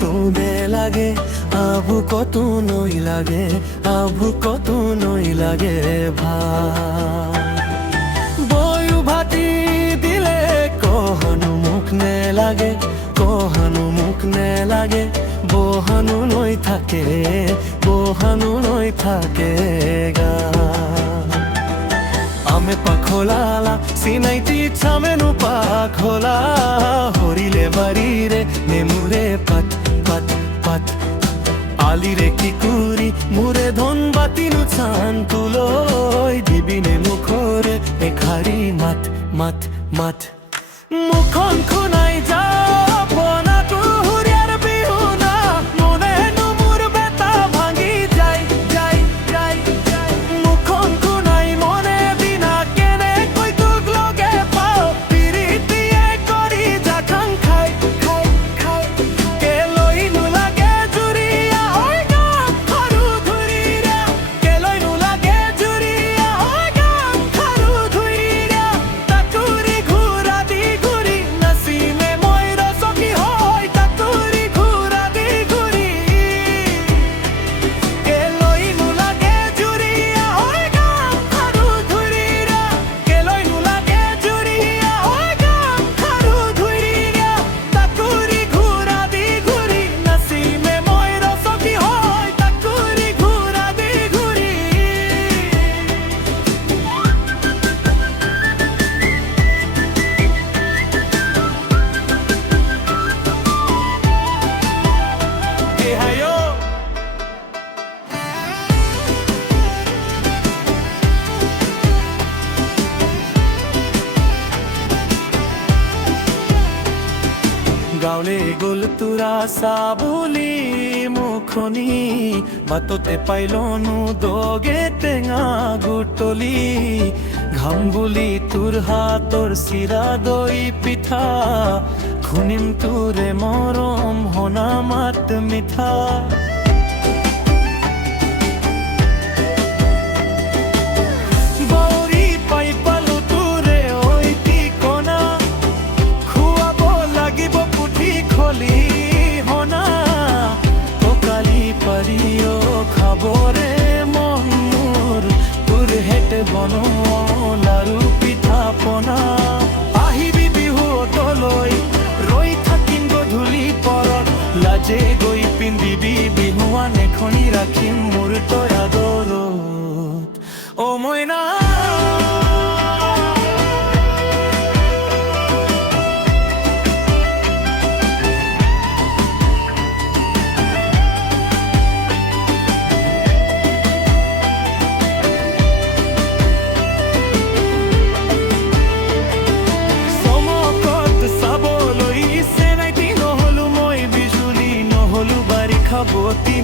তুঁদে লাগে আভু কত নই লাগে আভু কত নই লাগে বয়ু ভাতি দিলে কহনু মুখ নে লাগে কহনু মুখ নে লাগে বহানু নই থাকে বহানু নই থাকে গা আমে পাখোলালা সিনাইতি ছামেনু পাখোলা হরিলে বাড়িরে নেমুরে পাত পাত পাত আলিরে কিকুরি মুরে ধন বাতিনু ছান তুলই দিবিনে মুখরে এখারি মাত মাত মাত মুখন খুনাই যা বনা কুহুরিয়ার বিহুনা মনে নুমুর বেতা ভাঙি যাই যাই যাই যাই মুখন খুনাই মনে বিনা কেনে কই তুক লগে পাও পিরিতিয়ে করি যা খাং খাই খাই খাই কে লইনু লাগে জুরিয়া ওই গা খারু ধুরিয়া কে লইনু লাগে জুরিয়া ওই গা খারু ধুরিয়া তাকুরি ঘুরা দি ঘুরি নসিমে ময়রা সখী হয় তাকুরি ঘুরা দি ঘুরি কে লইনু লাগে জুরিয়া ওই গা খারু ধুরিয়া কে লইনু লাগে জুরিয়া ওই গা খারু ধুরিয়া তাকুরি ঘুরা দি ঘুরি নসিমে ময়রা সখী হয় তাকুরি ঘুরা দি ঘুরি কে হায়ো গাওলে গোল তুরা সাবুলি মুখনি মাততে পাইলনু দগে টেঙা গুটলি ঘামবুলি তুর হাতর সিরা দই পিঠা খুনিম তুরে মরম হনা মাত মিঠা বৌরি পাই পালু তুরে ওই ঠিকনা খুয়াব লাগিব পুঠি খলি হনা তোকালি পারিও খাবরে মনুর তোর হেটে বন লাৰু পিঠা পনা আহিবি বিহু তলৈ ৰৈ থাকিম গধূলি পৰত লাজে গৈ পিন্ধিবি বিহুৱান এখনি ৰাখিম মোৰ তই আদৰত অ মইনা চমকত চাবলৈ চেনাইতি নহলো মই বিজুলী নহলো বাৰিষা বতি